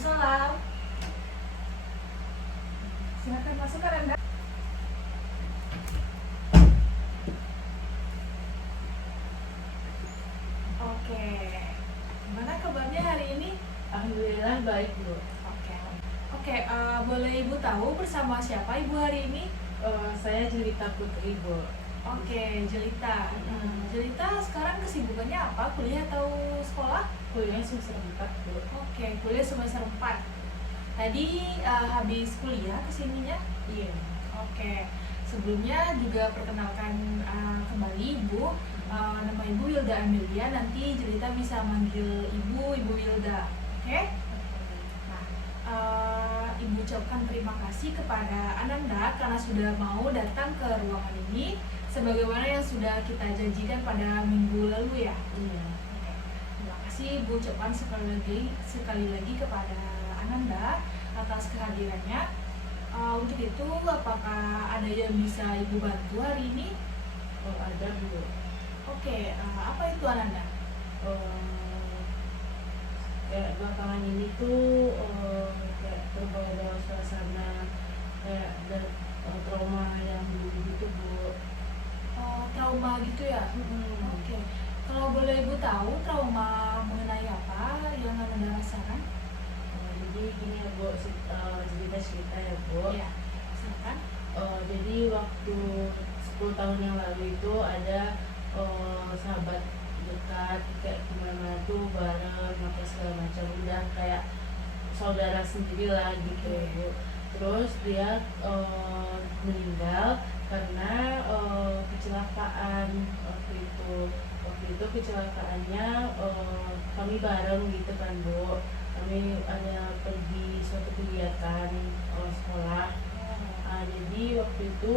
Waalaikumsalam. Silakan masuk Kak Anda. Oke. Gimana kabarnya hari ini? Alhamdulillah baik Bu. Oke. Oke, boleh Ibu tahu bersama siapa Ibu hari ini? Saya Jelita Putri Bu. Oke, Jelita. Jelita sekarang kesibukannya apa? Kuliah atau sekolah? Kuliahnya semester 4 Bu. Oke, kuliah semester 4. Tadi habis kuliah kesininya? Iya. Oke, sebelumnya juga perkenalkan kembali Ibu. Nama Ibu Wilda Amelia, nanti Jelita bisa manggil Ibu Wilda. Oke? Nah, Ibu ucapkan terima kasih kepada Ananda karena sudah mau datang ke ruangan ini sebagaimana yang sudah kita janjikan pada minggu lalu ya. Iya. Oke. Terima kasih Ibu ucapkan sekali lagi kepada Ananda atas kehadirannya. Untuk itu, apakah ada yang bisa Ibu bantu hari ini? Oh ada Bu. Oke, apa itu Ananda? Kayak belakangan ini tuh kayak terbawa suasana kayak trauma yang dulu gitu Bu. Trauma gitu ya? Oke, kalau boleh Ibu tahu trauma mengenai apa yang Ananda rasakan? Jadi gini ya Bu, cerita ya Bu. Ya, silakan. Jadi waktu 10 tahun yang lalu itu ada sahabat dekat kayak gimana tuh bareng apa segala macam, udah kayak saudara sendiri lah gitu ya Bu. Terus dia meninggal karena kecelakaan waktu itu kecelakaannya kami bareng gitu kan Bu. Kami ada pergi suatu kegiatan sekolah. Jadi waktu itu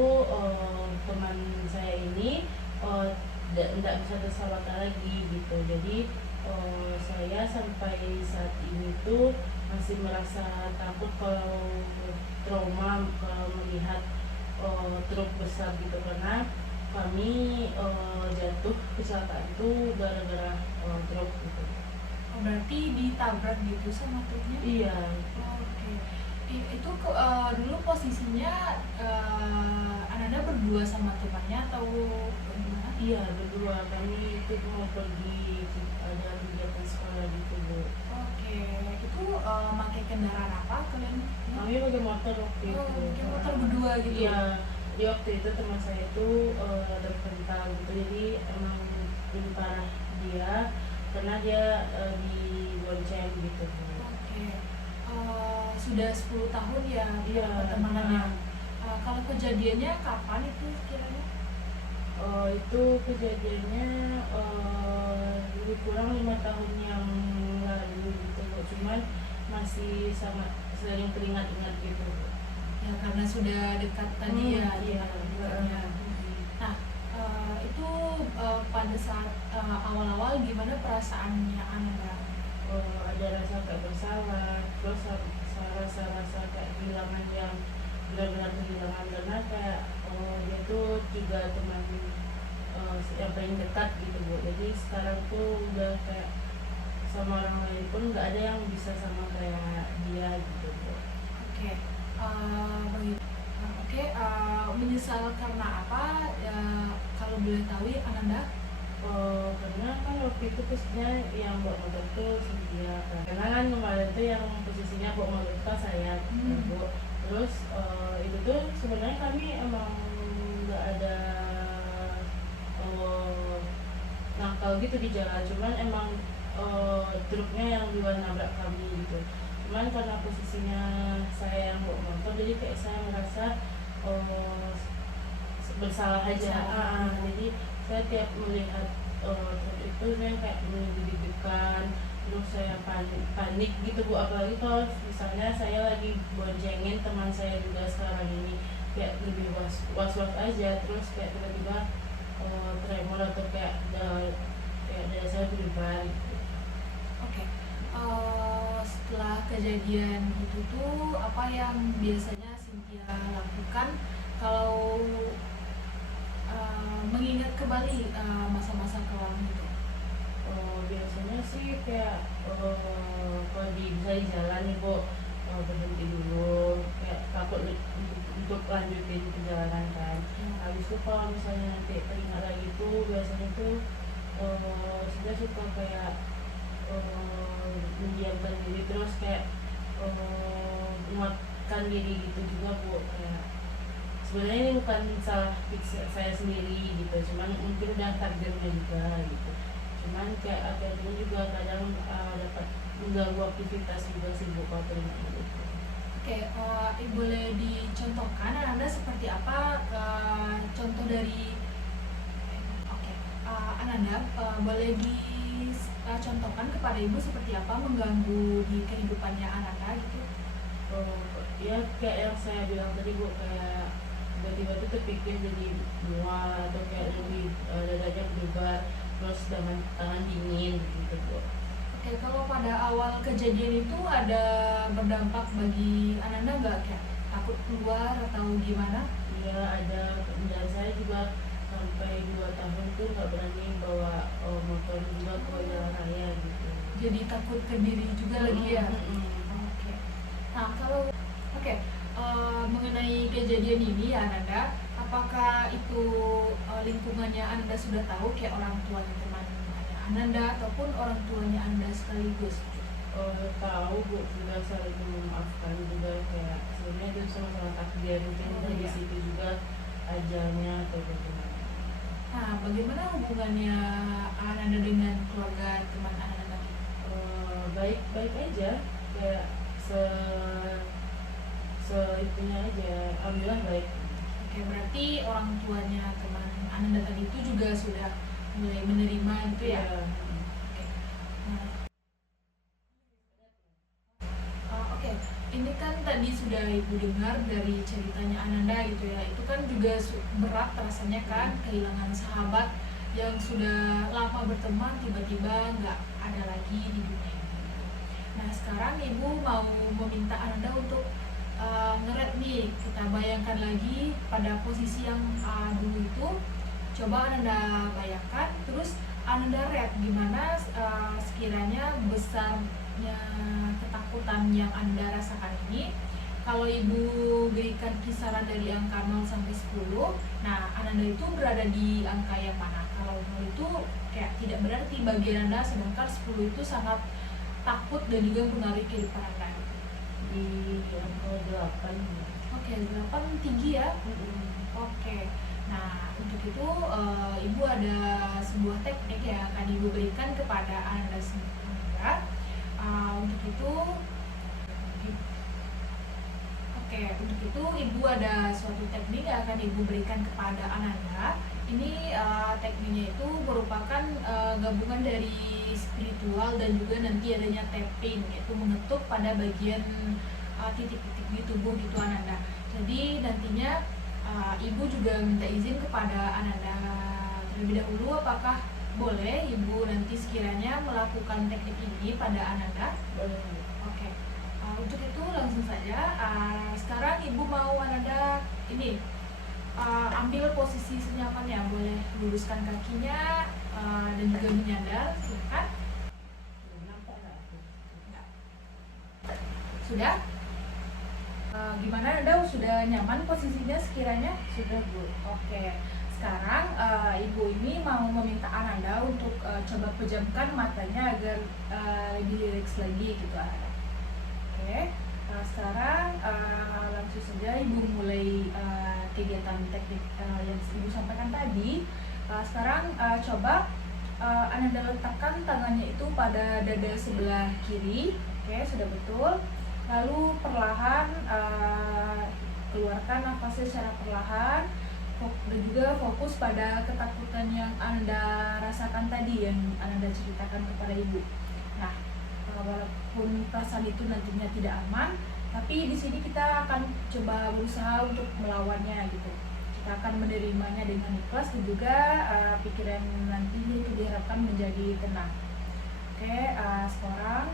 teman saya ini tidak bisa bersahabatan lagi gitu. Jadi saya sampai saat ini tuh masih merasa takut kalau trauma kalau melihat truk besar gitu, karena kami jatuh kecelakaan itu gara-gara truk gitu. Oh, berarti ditabrak gitu sama truknya? Iya. Oke. Itu dulu posisinya Ananda berdua sama temannya atau bagaimana? Iya, berdua. Kami itu mau pergi ada kegiatan sekolah gitu Bu. Oke, itu pakai kendaraan apa kalian? Kami pakai motor waktu itu. Pakai motor berdua gitu? Iya, di waktu itu teman saya itu terpental gitu, jadi emang lebih parah dia karena dia dibonceng gitu. Oke, sudah 10 tahun ya Iya, pertemanannya. Kalau kejadiannya kapan itu kiranya? Itu kejadiannya lebih kurang 5 tahun yang lalu gitu Bu. Cuman masih sangat sering teringat-ingat gitu Bu. Ya karena sudah dekat tadi ya. Iya. Nah, itu pada saat awal-awal gimana perasaannya Ananda? Ada rasa kayak bersalah, terus rasa kayak kehilangan yang benar-benar kehilangan, karena kayak dia tuh juga teman yang paling dekat gitu Bu. Jadi sekarang tuh udah kayak sama orang lain pun nggak ada yang bisa sama kayak dia gitu Bu. Oke, begitu. Oke, menyesal karena apa? Kalau boleh tahu ya Ananda? Karena kan waktu itu posisinya yang bawa motor tuh Cynthia kan. Karena kan kemarin tuh yang posisinya bawa motor itu kan saya Bu. Terus itu tuh sebenarnya kami emang nggak ada nakal gitu di jalan, cuman emang truknya yang duluan nabrak kami gitu. Cuman karena posisinya saya yang bawa motor, jadi kayak saya merasa bersalah aja. Jadi saya tiap melihat truk itu saya kayak deg-degan, terus saya panik gitu Bu. Apalagi kalau misalnya saya lagi boncengin teman saya juga sekarang ini, kayak lebih was aja, terus kayak tiba-tiba tremor atau kayak dada saya berdebar gitu. Oke, setelah kejadian itu tuh apa yang biasanya Cynthia lakukan kalau mengingat kembali masa-masa kelam itu? Biasanya sih kayak kalau bisa di jalan nih Bu, berhenti dulu, kayak takut untuk lanjutin perjalanan kan. Habis itu kalau misalnya nanti teringat lagi tuh biasanya tuh saya suka kayak mendiamkan diri, terus kayak menguatkan diri gitu juga Bu. Kayak sebenarnya ini bukan salah saya sendiri gitu, cuman mungkin udah takdirnya juga gitu. Cuman kayak akhirnya juga kadang dapat mengganggu aktivitas juga sih Bu kalau teringat gitu. Oke, boleh dicontohkan Anda seperti apa contoh dari Ananda, boleh dicontohkan kepada Ibu seperti apa mengganggu di kehidupannya Ananda gitu? Ya kayak yang saya bilang tadi Bu, kayak tiba-tiba tuh terpikir jadi mual atau kayak lebih dadanya berdebar, terus tangan dingin gitu Bu. Oke, kalau pada awal kejadian itu ada berdampak bagi Ananda nggak, kayak takut keluar atau gimana? Iya ada, dan saya juga sampai 2 tahun tuh nggak berani bawa motor juga ke jalan raya gitu. Jadi takut ke diri juga lagi ya? Oke. Nah, kalau mengenai kejadian ini ya Ananda, apakah itu lingkungannya Anda sudah tahu, kayak orang tuanya teman Ananda ataupun orang tuanya Anda sekaligus? Tahu Bu, juga saling memaafkan juga, kayak sebenarnya itu sama-sama takdir, mungkin dari situ juga ajalnya atau bagaimana. Nah, bagaimana hubungannya Ananda dengan keluarga teman Ananda? Baik-baik aja, kayak itunya aja, alhamdulillah baik. Oke, berarti orang tuanya teman Ananda tadi itu juga sudah mulai menerima gitu ya? Oke. Nah, oke. Ini kan tadi sudah Ibu dengar dari ceritanya Ananda gitu ya. Itu kan juga berat rasanya kan, kehilangan sahabat yang sudah lama berteman tiba-tiba nggak ada lagi di dunia ini. Nah, sekarang Ibu mau meminta Ananda untuk ngeret nih, kita bayangkan lagi pada posisi yang dulu itu. Coba Ananda bayangkan, terus Ananda ret gimana sekiranya besarnya ketakutan yang Anda rasakan ini. Kalau Ibu berikan kisaran dari angka 0 sampai 10, nah Ananda itu berada di angka yang mana? Kalau 0 itu kayak tidak berarti bagi Ananda, sedangkan 10 itu sangat takut dan juga mempengaruhi kehidupan Anda. Di angka 8. Oke, 8 tinggi ya? Oke. Nah, untuk itu Ibu ada sebuah teknik yang akan Ibu berikan kepada Anda semua. Untuk itu Ibu ada suatu teknik yang akan Ibu berikan kepada Ananda. Ini tekniknya itu merupakan gabungan dari spiritual dan juga nanti adanya tapping, yaitu mengetuk pada bagian titik-titik di tubuh gitu Ananda. Jadi nantinya Ibu juga minta izin kepada Ananda terlebih dahulu, apakah boleh Ibu nanti sekiranya melakukan teknik ini pada Ananda? Boleh. Oke. Untuk itu langsung saja. Sekarang Ibu mau Ananda ini ambil posisi senyamannya, boleh luruskan kakinya dan juga menyandar, silakan. Sudah? Gimana Anda sudah nyaman posisinya sekiranya? Sudah Bu. Oke. Sekarang Ibu ini mau meminta Ananda untuk coba pejamkan matanya agar lebih rileks lagi gitu Ananda. Oke. Sekarang langsung saja Ibu mulai kegiatan teknik yang Ibu sampaikan tadi. Sekarang coba Ananda letakkan tangannya itu pada dada sebelah kiri. Oke, sudah betul. Lalu perlahan keluarkan nafasnya secara perlahan, dan juga fokus pada ketakutan yang Anda rasakan tadi, yang Anda ceritakan kepada Ibu. Nah, walaupun perasaan itu nantinya tidak aman, tapi di sini kita akan coba berusaha untuk melawannya gitu. Kita akan menerimanya dengan ikhlas dan juga pikiran nantinya itu diharapkan menjadi tenang. Oke, sekarang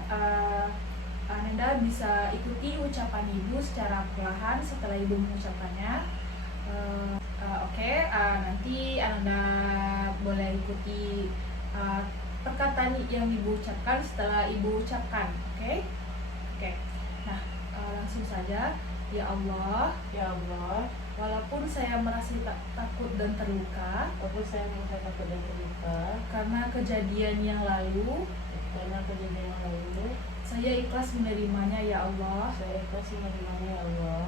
Ananda bisa ikuti ucapan Ibu secara perlahan setelah Ibu mengucapkannya. Nanti Ananda boleh ikuti perkataan yang ibu ucapkan setelah ibu ucapkan. Oke? Oke. Nah, langsung saja. Ya Allah, Ya Allah, walaupun saya merasa takut dan terluka walaupun saya merasa takut dan terluka karena kejadian yang lalu, karena kejadian yang lalu, saya ikhlas menerimanya ya Allah. saya ikhlas menerimanya ya Allah.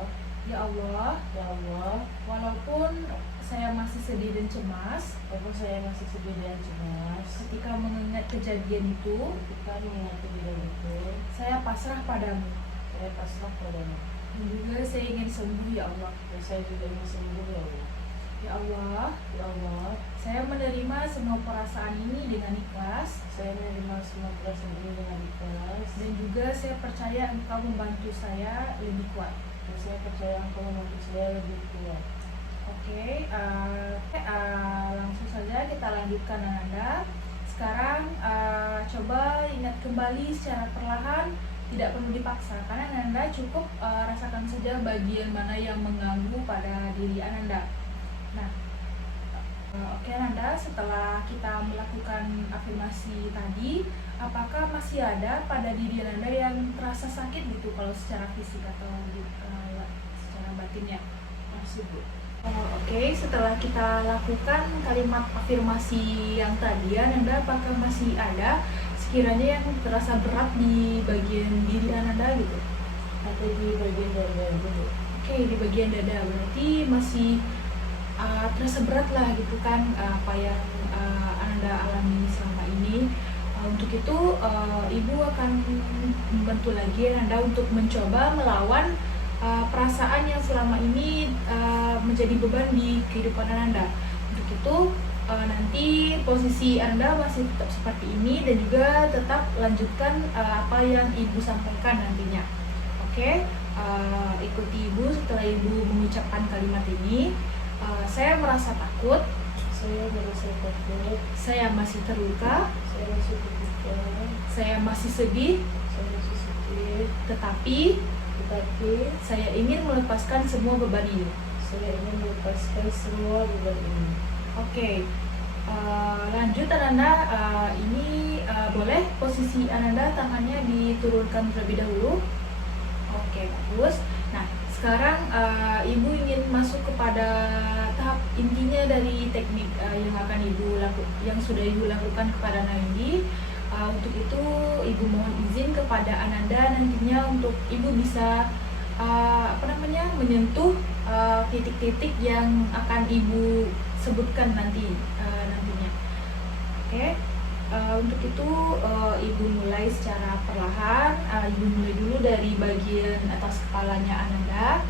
Ya Allah, Ya Allah, walaupun saya masih sedih dan cemas walaupun saya masih sedih dan cemas ketika mengingat kejadian itu, ketika mengingat kejadian itu, saya pasrah padamu. saya pasrah padamu. Dan juga saya ingin sembuh ya Allah. Dan saya juga ingin sembuh ya Allah. Ya Allah, Ya Allah, saya menerima semua perasaan ini dengan ikhlas. saya menerima semua perasaan ini dengan ikhlas. Dan juga saya percaya Engkau membantu saya lebih kuat. Dan saya percaya Engkau membantu saya lebih kuat. Oke, langsung saja kita lanjutkan Ananda. Sekarang coba ingat kembali secara perlahan, tidak perlu dipaksa karena Ananda cukup rasakan saja bagian mana yang mengganggu pada diri Ananda. Nah, oke Ananda, setelah kita melakukan afirmasi tadi, apakah masih ada pada diri Ananda yang terasa sakit gitu kalau secara fisik atau secara batinnya? Masih Bu. Oke, setelah kita lakukan kalimat afirmasi yang tadi, Ananda apakah masih ada sekiranya yang terasa berat di bagian diri Ananda gitu? Atau di bagian dada Bu. Oke, di bagian dada berarti masih terasa berat lah gitu kan apa yang Ananda alami selama ini. Untuk itu Ibu akan membantu lagi Ananda untuk mencoba melawan perasaan yang selama ini menjadi beban di kehidupan Ananda. Untuk itu nanti posisi Anda masih tetap seperti ini dan juga tetap lanjutkan apa yang Ibu sampaikan nantinya. Oke, ikuti Ibu setelah Ibu mengucapkan kalimat ini. Saya merasa takut. Saya merasa takut. Saya masih terluka. Saya masih terluka. Saya masih sedih. Saya masih sedih. Tetapi saya ingin melepaskan semua beban ini. Saya ingin melepaskan semua beban ini. Oke, lanjut Ananda. Ini boleh posisi Ananda tangannya diturunkan terlebih dahulu. Oke, bagus. Nah, sekarang Ibu ingin masuk kepada tahap intinya dari teknik yang sudah Ibu lakukan kepada Naindi. Untuk itu Ibu mohon izin kepada Ananda nantinya untuk Ibu bisa menyentuh titik-titik yang akan Ibu sebutkan nantinya. Oke. Untuk itu Ibu mulai secara perlahan. Ibu mulai dulu dari bagian atas kepalanya Ananda.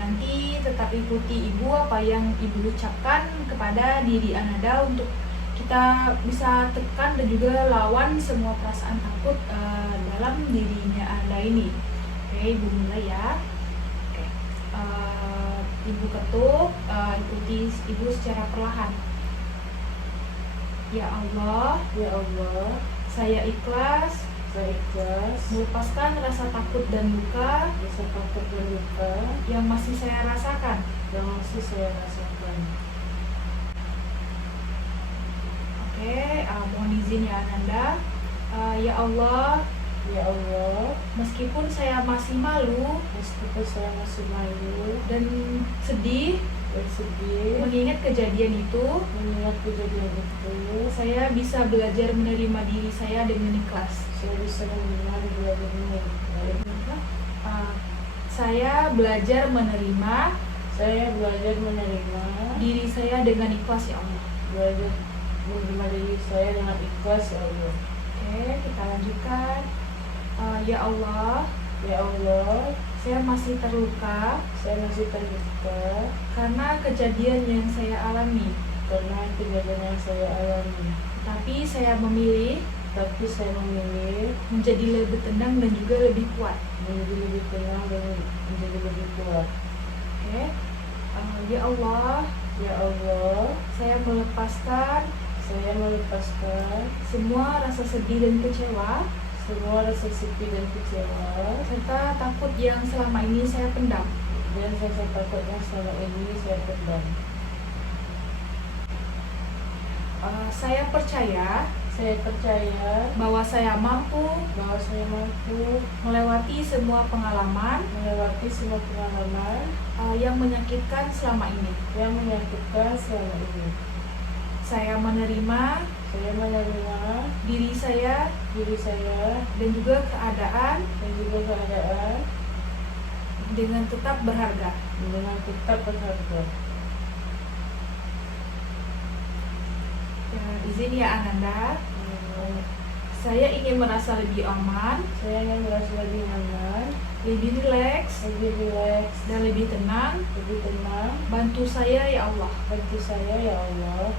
Nanti tetap ikuti Ibu apa yang Ibu ucapkan kepada diri Ananda untuk kita bisa tekan dan juga lawan semua perasaan takut dalam dirinya Anda ini. Oke, Ibu mulai ya. Oke. Ibu ketuk, ikuti Ibu secara perlahan. Ya Allah, Ya Allah, saya ikhlas saya ikhlas melepaskan rasa takut dan luka rasa takut dan luka yang masih saya rasakan. yang masih saya rasakan. Oke, mohon izin ya Ananda. Ya Allah, Ya Allah, meskipun saya masih malu meskipun saya masih malu dan sedih dan sedih mengingat kejadian itu, mengingat kejadian itu, saya bisa belajar menerima diri saya dengan ikhlas. saya bisa menerima dan belajar menerima. Saya belajar menerima Saya belajar menerima diri saya dengan ikhlas ya Allah. belajar menerima diri saya dengan ikhlas ya Allah. Oke, kita lanjutkan. Ya Allah, Ya Allah, saya masih terluka saya masih terluka karena kejadian yang saya alami. karena kejadian yang saya alami. Tapi saya memilih Tapi saya memilih menjadi lebih tenang dan juga lebih kuat. menjadi lebih tenang dan menjadi lebih kuat. Oke. Ya Allah, Ya Allah, saya melepaskan saya melepaskan semua rasa sedih dan kecewa semua rasa sedih dan kecewa serta takut yang selama ini saya pendam. dan rasa takut yang selama ini saya pendam. Saya percaya Saya percaya bahwa saya mampu bahwa saya mampu melewati semua pengalaman melewati semua pengalaman yang menyakitkan selama ini. yang menyakitkan selama ini. Saya menerima Saya menerima diri saya diri saya dan juga keadaan dan juga keadaan dengan tetap berharga. dengan tetap berharga. Ya, izin ya Ananda, saya ingin merasa lebih aman, Saya ingin merasa lebih nyaman, lebih rileks, lebih rileks, dan lebih tenang. lebih tenang. Bantu saya ya Allah. Bantu saya ya Allah.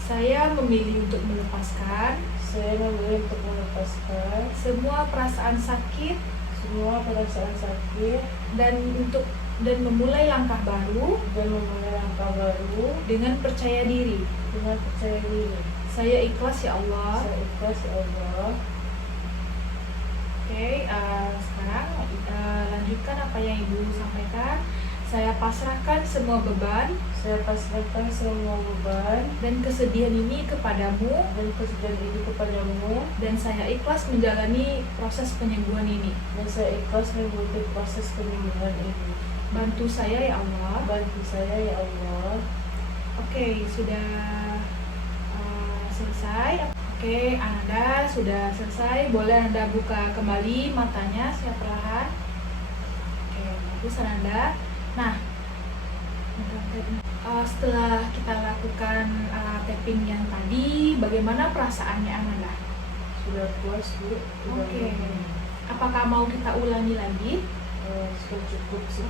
Saya memilih untuk melepaskan Saya memilih untuk melepaskan semua perasaan sakit semua perasaan sakit dan memulai langkah baru dan memulai langkah baru dengan percaya diri. dengan percaya diri. Saya ikhlas ya Allah. Saya ikhlas ya Allah. Oke, sekarang lanjutkan apa yang Ibu sampaikan. Saya pasrahkan semua beban Saya pasrahkan semua beban dan kesedihan ini kepadamu, dan kesedihan ini kepadamu, dan saya ikhlas menjalani proses penyembuhan ini. dan saya ikhlas mengikuti proses penyembuhan ini. Bantu saya ya Allah. Bantu saya ya Allah. Oke, sudah selesai. Oke, Ananda sudah selesai. Boleh Anda buka kembali matanya secara perlahan. Oke, bagus Ananda. Nah, setelah kita lakukan tapping yang tadi, bagaimana perasaannya Ananda? Sudah puas, Bu? Sudah Oke. Apakah mau kita ulangi lagi? sudah cukup sih.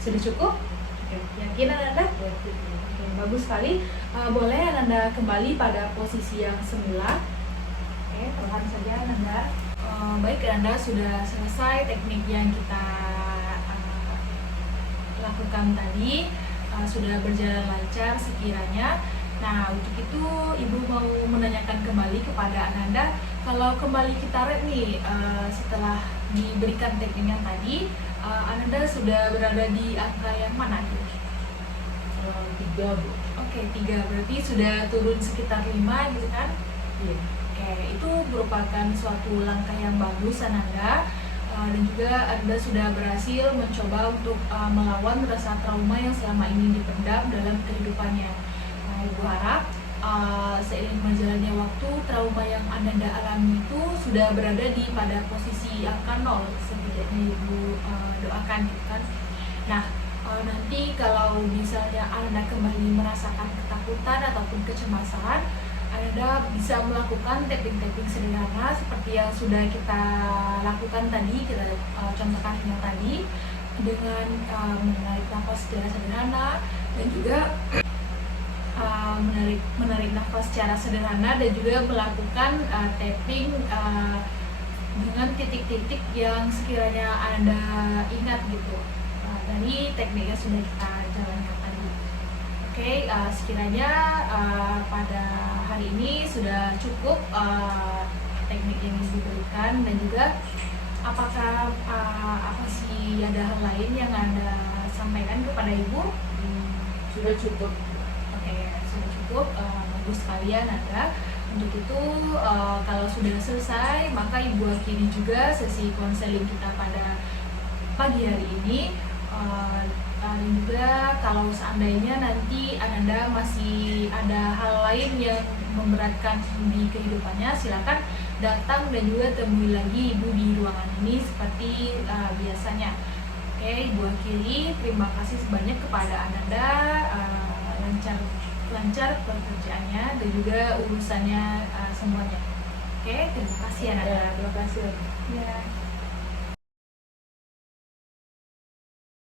Sudah cukup? Oke, yakin Ananda? Ya, gitu. Oke, bagus sekali. Boleh Ananda kembali pada posisi yang semula. Oke, perlahan saja Ananda. Baik, Ananda sudah selesai teknik yang kita lakukan tadi. Sudah berjalan lancar sekiranya. Nah, untuk itu Ibu mau menanyakan kembali kepada Ananda, kalau kembali kita rate nih setelah diberikan teknik yang tadi, Ananda sudah berada di angka yang mana? 3, Bu. Oke, 3. Berarti sudah turun sekitar 5 gitu kan? Iya. Oke, itu merupakan suatu langkah yang bagus Ananda. Dan juga Anda sudah berhasil mencoba untuk melawan rasa trauma yang selama ini dipendam dalam kehidupannya. Nah, Ibu harap seiring berjalannya waktu, trauma yang Anda alami itu sudah berada pada posisi angka 0, setidaknya Ibu doakan gitu kan. Nah, nanti kalau misalnya Anda kembali merasakan ketakutan ataupun kecemasan, Anda bisa melakukan tapping-tapping sederhana seperti yang sudah kita lakukan tadi, kita contohkan yang tadi, dengan menarik nafas secara sederhana dan juga menarik nafas secara sederhana dan juga melakukan tapping dengan titik-titik yang sekiranya Anda ingat gitu dari teknik yang sudah kita jalankan tadi. Oke, sekiranya pada hari ini sudah cukup teknik yang diberikan, dan juga apakah apa sih ada hal lain yang Anda sampaikan kepada Ibu? Sudah cukup. Oke, sudah cukup. Bagus sekalian Anda. Untuk itu kalau sudah selesai, maka Ibu akhiri juga sesi konseling kita pada pagi hari ini. Dan juga kalau seandainya nanti Ananda masih ada hal lain yang memberatkan di kehidupannya, silakan datang dan juga temui lagi Ibu di ruangan ini seperti biasanya. Oke, Ibu akhiri. Terima kasih sebanyak kepada Ananda, lancar pekerjaannya dan juga urusannya semuanya. Oke, terima kasih Ananda. Ya, terima kasih. Ya.